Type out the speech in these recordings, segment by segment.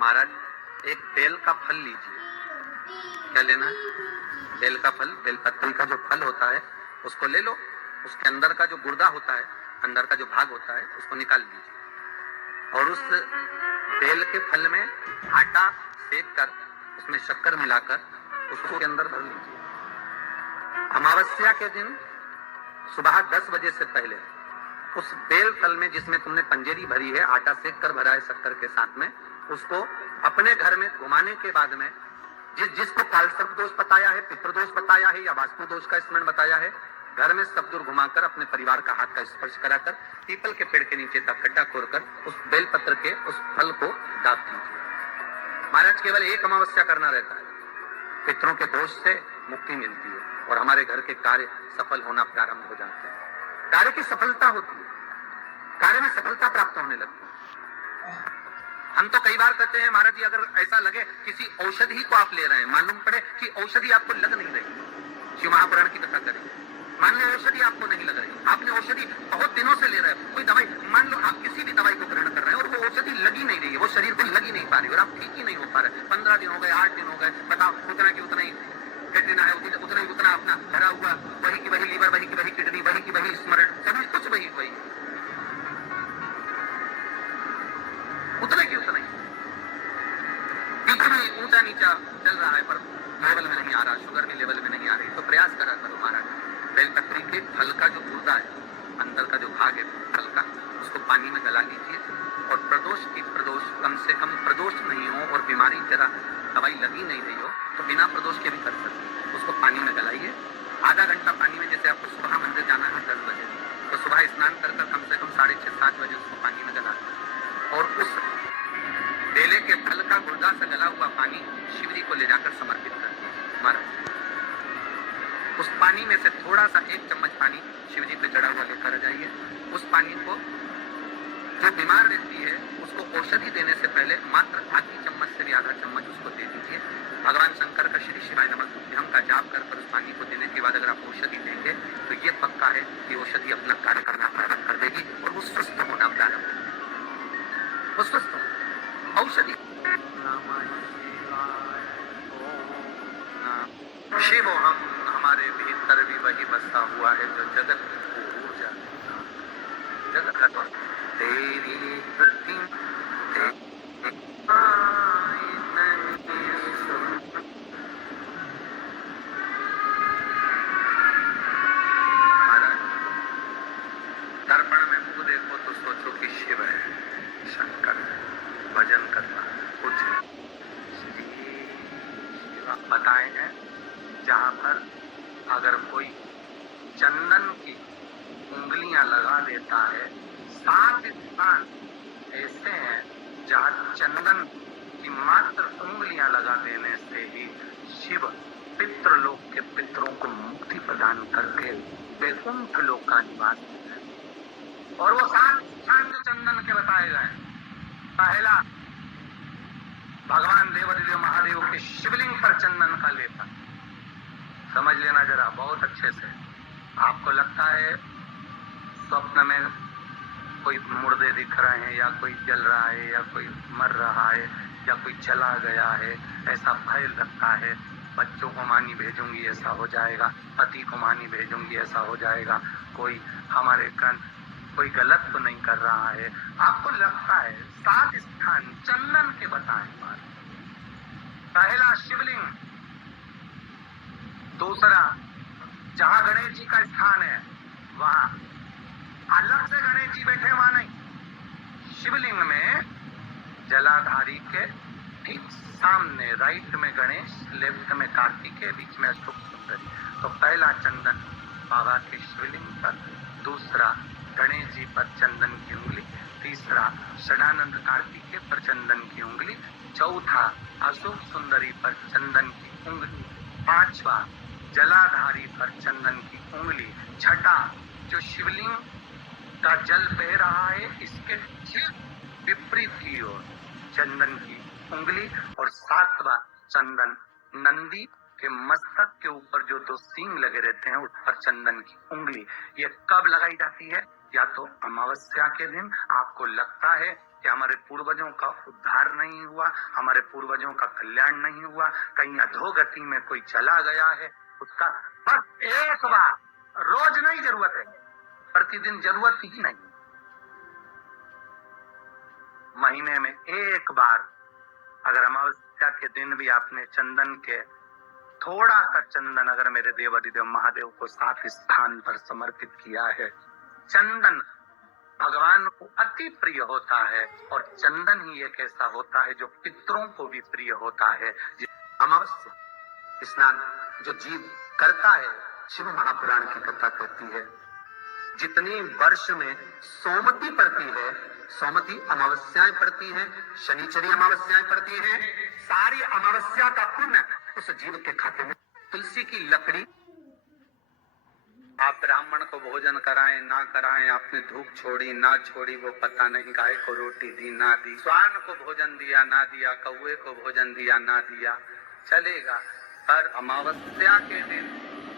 महाराज एक बेल का फल लीजिए। क्या लेना है? बेल का फल, बेलपत्री का जो फल होता है उसको ले लो। उसके अंदर का जो गुर्दा होता है, अंदर का जो भाग होता है, उसको निकाल लीजिए और उस बेल के फल में आटा सेक कर उसमें शक्कर मिलाकर उसको के अंदर भर लीजिए। अमावस्या के दिन सुबह 10 बजे से पहले उस बेल फल में जिसमें तुमने पंजेरी भरी है, आटा सेक कर भरा है शक्कर के साथ में, उसको अपने घर में घुमाने के बाद में जिसको कालसर्प दोष बताया है, पितृदोष बताया है या वास्तु दोष का स्मरण बताया है, घर में सब दूर घुमाकर अपने परिवार का हाथ का स्पर्श कराकर पीपल के पेड़ के नीचे तक खड्डा खोदकर उस बेलपत्र के उस फल को दाप दीजिए। महाराज केवल एक अमावस्या करना रहता है, पितरों के दोष से मुक्ति मिलती है और हमारे घर के कार्य सफल होना प्रारंभ हो जाते हैं। कार्य की सफलता होती है, कार्य में सफलता प्राप्त होने लगती है। हम तो कई बार कहते हैं महाराज जी, अगर ऐसा लगे किसी औषधि को आप ले रहे हैं, मालूम पड़े कि औषधि आपको लग नहीं रही, शिव महापुराण की कथा करें, मान लो औषधि आपको नहीं लग रही, आपने औषधि बहुत दिनों से ले रहे हो, कोई दवाई, मान लो आप किसी भी दवाई को ग्रहण कर रहे हैं और वो औषधि लगी नहीं रही है, वो शरीर को लगी नहीं पा रही और आप ठीक ही नहीं हो पा रहे, 15 दिन हो गए, 8 दिन हो गए, बताओ उतना की उतना ही लेना है, उतना ही उतना अपना भरा हुआ, वही की वही लीवर, वही की वही किडनी, वही की वही स्मरण, सभी कुछ वही वही, उतना की उतना ही, बीच में ऊंचा नीचा चल रहा है पर लेवल में नहीं आ रहा, शुगर भी लेवल में नहीं आ रही, तो प्रयास करा करो महाराज। बेलपत्री के फल का जो गुर्दा है, अंदर का जो भाग है फल का, उसको पानी में गला लीजिए और प्रदोष की प्रदोष, कम से कम प्रदोष नहीं हो और बीमारी जरा दवाई लगी नहीं रही हो तो बिना प्रदोष के भी कर सकते हैं, उसको पानी में गलाइए। आधा घंटा पानी में, जैसे आपको सुबह मंदिर जाना है 10 बजे, तो सुबह स्नान कर कम से कम 6:30-7 बजे उसको पानी में गला और उस बेले के फल का गुर्दा से गला हुआ पानी शिव जी को ले जाकर समर्पित कर दीजिए महाराज। उस पानी में से थोड़ा सा 1 चम्मच पानी शिव जी पे चढ़ा हुआ लेकर आ जाइए। उस पानी को जो बीमार व्यक्ति है उसको औषधि देने से पहले मात्र आधी चम्मच से भी आधा चम्मच उसको दे दीजिए। भगवान शंकर का श्री शिवाय नमः तुभ्यम का जाप कर उस पानी को देने के बाद अगर आप औषधि देंगे तो ये पक्का है कि औषधि अपना कार्य करना प्रारंभ कर देगी और वो स्वस्थ होना प्रारंभ होगी, वो स्वस्थ हो औषधि। शिव हम हमारे भीतर भी वही बसा हुआ है जो जगत को ऊर्जा जगत तेरी वृत्ति दर्पण में मुंह देखो तो सोचो कि शिव है, शंकर है, भजन करना कुछ बताए हैं जहां पर अगर कोई चंदन की उंगलियां लगा देता है, 7 स्थान ऐसे हैं जहां चंदन की मात्र उंगलियां लगा देने से ही शिव पितृलोक के पितरों को मुक्ति प्रदान करके वैकुंठ लोक का निवास देते हैं। और वो 7 स्थान जो चंदन के बताए गए, पहला भगवान देवादिदेव महादेव के शिवलिंग पर चंदन का लेपन, समझ लेना जरा बहुत अच्छे से। आपको लगता है स्वप्न में कोई मुर्दे दिख रहे हैं या कोई जल रहा है या कोई मर रहा है या कोई चला गया है, ऐसा भय लगता है, बच्चों को मानी भेजूंगी ऐसा हो जाएगा, पति को मानी भेजूंगी ऐसा हो जाएगा, कोई हमारे कोई गलत तो नहीं कर रहा है, आपको लगता है। 7 स्थान चंदन के बताएं बात। पहला शिवलिंग, दूसरा जहां गणेश जी का स्थान है वहां अलग से गणेश जी बैठे, वहां नहीं, शिवलिंग में जलाधारी के ठीक सामने राइट में गणेश, लेफ्ट में कार्तिकेय, बीच में अशोक सुंदरी। तो पहला चंदन बाबा के शिवलिंग पर, दूसरा गणेश जी पर चंदन की उंगली, तीसरा षडानंद कार्तिकेय पर चंदन की उंगली, चौथा अशोक सुंदरी पर चंदन की उंगली, पांचवा जलाधारी पर चंदन की उंगली, छठा जो शिवलिंग का जल बह रहा है इसके ठीक विपरीत की ओर चंदन की उंगली, और 7वां चंदन नंदी के मस्तक के ऊपर जो 2 सींग लगे रहते हैं उस पर चंदन की उंगली। ये कब लगाई जाती है? या तो अमावस्या के दिन आपको लगता है कि हमारे पूर्वजों का उद्धार नहीं हुआ, हमारे पूर्वजों का कल्याण नहीं हुआ, कहीं अधोगति में कोई चला गया है, उसका बस एक बार, रोज नहीं जरूरत है, प्रतिदिन जरूरत ही नहीं, महीने में एक बार अगर अमावस्या के दिन भी आपने चंदन के थोड़ा सा चंदन अगर मेरे देव अधिदेव महादेव को साफ स्थान पर समर्पित किया है, चंदन भगवान को अति प्रिय होता है और चंदन ही एक ऐसा होता है जो पितरों को भी प्रिय होता है। अमावस्या स्नान जो जीव करता है, शिव महापुराण की कथा कहती है, जितनी वर्ष में सोमती पड़ती है, सोमती अमावस्याएं पड़ती हैं, शनिचरी अमावस्याएं पड़ती हैं, सारी अमावस्या का पुण्य उस जीव के खाते में। तुलसी की लकड़ी, आप ब्राह्मण को भोजन कराएं ना कराएं, आपने धूप छोड़ी ना छोड़ी वो पता नहीं, गाय को रोटी दी ना दी, श्वान को भोजन दिया ना दिया, कौवे को भोजन दिया ना दिया, चलेगा। पर अमावस्या के दिन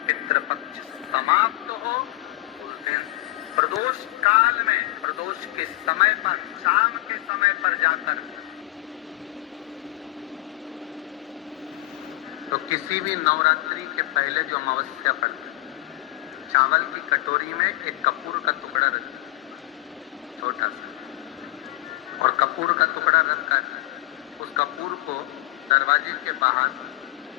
पितृपक्ष समाप्त हो, उस दिन प्रदोष काल में, प्रदोष के समय पर, शाम के समय पर जाकर तो किसी भी नवरात्रि के पहले जो अमावस्या पड़ती, चावल की कटोरी में एक कपूर का टुकड़ा रख, छोटा सा, और कपूर का टुकड़ा रखकर उस कपूर को दरवाजे के बाहर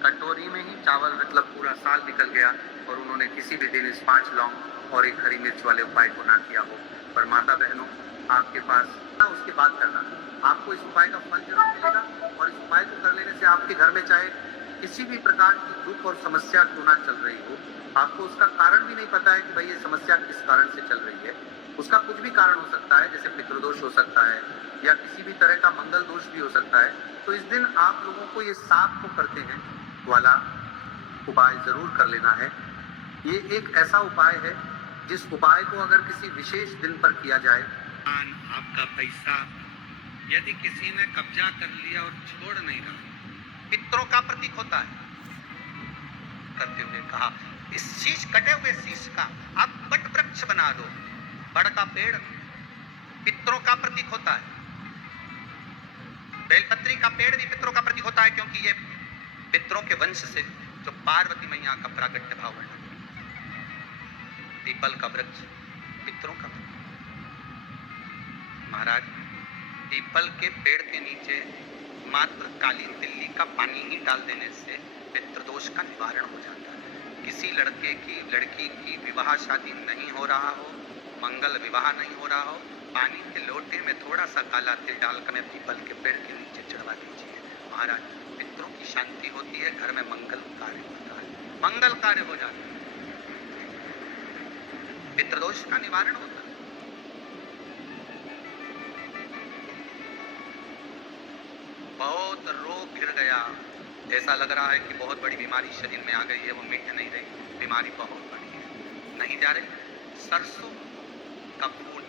कटोरी में ही चावल, मतलब पूरा साल निकल गया और उन्होंने किसी भी दिन इस 5 लौंग और एक हरी मिर्च वाले उपाय को ना किया हो। पर माता बहनों, आपके पास उसके बाद करना, आपको इस उपाय का फल जरूर मिलेगा और इस उपाय को कर लेने से आपके घर में चाहे किसी भी प्रकार की दुख और समस्या क्यों ना चल रही हो, आपको उसका कारण भी नहीं पता है कि भाई ये समस्या किस कारण से चल रही है, उसका कुछ भी कारण हो सकता है, जैसे पितृदोष हो सकता है या किसी भी तरह का मंगल दोष भी हो सकता है। तो इस दिन आप लोगों को ये सांप को करते हैं वाला उपाय जरूर कर लेना है। ये एक ऐसा उपाय है जिस उपाय को अगर किसी विशेष दिन पर किया जाए, आपका पैसा यदि किसी ने कब्जा कर लिया और छोड़ नहीं रहा, पितरों का प्रतीक होता है, करते हुए कहा इस शीश, कटे हुए शीश का आप वट वृक्ष बना दो। बड़ का पेड़ पितरों का प्रतीक होता है, बेलपत्री का पेड़ भी पितरों का प्रतीक होता है, क्योंकि ये पितरों के वंश से जो पार्वती मैया का प्रागट्य भाव है। पीपल का वृक्ष पितरों का प्रतीक। महाराज, पीपल के पेड़ के नीचे मात्र काली तिल्ली का पानी ही डाल देने से पितृदोष का निवारण हो जाता है। किसी लड़के की, लड़की की विवाह शादी नहीं हो रहा हो, मंगल विवाह नहीं हो रहा हो, पानी के लोटे में थोड़ा सा काला तिल डालकर पीपल के पेड़ के नीचे चढ़वा दीजिए। महाराज, पितरों की शांति होती है, घर में मंगल कार्य होता है, मंगल कार्य हो जाता है, पितृदोष का निवारण होता है। बहुत रोग गिर गया, ऐसा लग रहा है कि बहुत बड़ी बीमारी शरीर में आ गई है, वो मिट नहीं रही, बीमारी बहुत बड़ी है, नहीं जा रही। सरसों का फूल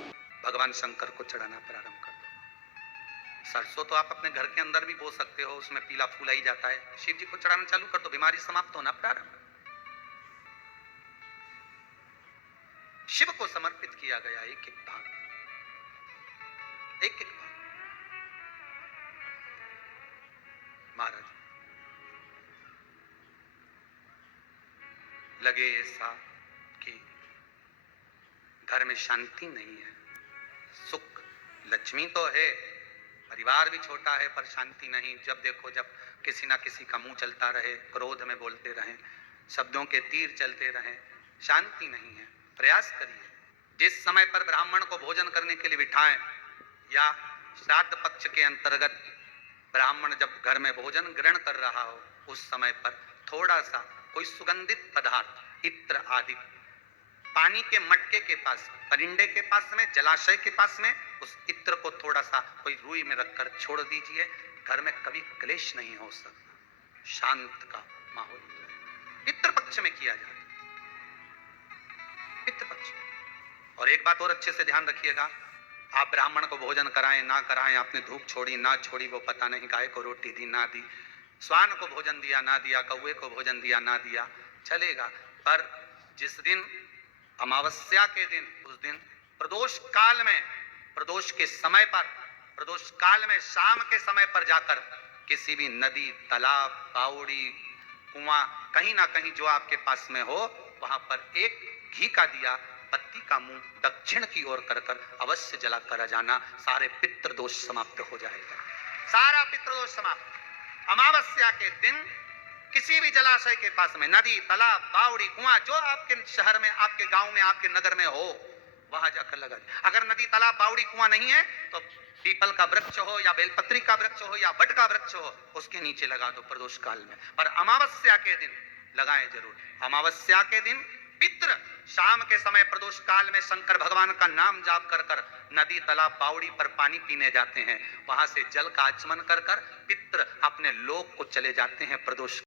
भगवान शंकर को चढ़ाना प्रारंभ कर दो। सरसों तो आप अपने घर के अंदर भी बो सकते हो, उसमें पीला फूल ही जाता है, शिव जी को चढ़ाना चालू कर दो, बीमारी समाप्त होना प्रारंभ। शिव को समर्पित किया गया एक एक भाग, एक एक भाग। महाराज, लगे ऐसा कि घर में शांति नहीं है, सुख लक्ष्मी तो है, परिवार भी छोटा है, पर शांति नहीं। जब देखो जब किसी ना किसी का मुंह चलता रहे, क्रोध में बोलते रहें, शब्दों के तीर चलते रहें, शांति नहीं है। प्रयास करिए, जिस समय पर ब्राह्मण को भोजन करने के लिए बिठाएं या श्राद्ध पक्ष के अंतर्गत ब्राह्मण जब घर में भोजन ग्रहण कर रहा हो, उस समय पर थोड़ा सा कोई सुगंधित पदार्थ, इत्र आदि, पानी के मटके के पास, परिंदे के पास में, जलाशय के पास में, उस इत्र को थोड़ा सा कोई रुई में रखकर छोड़ दीजिए। घर में कभी क्लेश नहीं हो सकता, शांत का माहौल। पितृ पक्ष में किया जाता है, पितृ पक्ष। और एक बात और अच्छे से ध्यान रखिएगा, आप ब्राह्मण को भोजन कराएं ना कराएं, आपने धूप छोड़ी ना छोड़ी वो पता नहीं, गाय को रोटी दी ना दी, श्वान को भोजन दिया ना दिया, कौवे को भोजन दिया ना दिया, चलेगा। पर जिस दिन अमावस्या के दिन, उस दिन प्रदोष काल में, प्रदोष के समय पर प्रदोष काल में शाम के समय पर जाकर किसी भी नदी, तालाब, बावड़ी, कुआं, कहीं ना कहीं जो आपके पास में हो, वहां पर एक घी का दिया, बत्ती का मुंह दक्षिण की ओर कर कर अवश्य जला कर जाना। सारे पितृदोष समाप्त हो जाएगा, सारा पितृदोष समाप्त। अमावस्या के दिन किसी भी जलाशय के पास में, नदी, तालाब, बावड़ी, कुआं, जो आपके शहर में, आपके गांव में, आपके नगर में हो, वहां जाकर लगा। अगर नदी, तालाब, बावड़ी, कुआं नहीं है तो पीपल का वृक्ष हो या बेलपत्री का वृक्ष हो या वट का वृक्ष हो, उसके नीचे लगा दो प्रदोष काल में। पर अमावस्या के दिन लगाएं जरूर। अमावस्या के दिन पितृ शाम के समय प्रदोष काल में शंकर भगवान का नाम जाप कर कर नदी, तालाब, बावड़ी पर पानी पीने जाते हैं। वहां से जल का आचमन कर कर पितृ अपने लोक को चले जाते हैं प्रदोष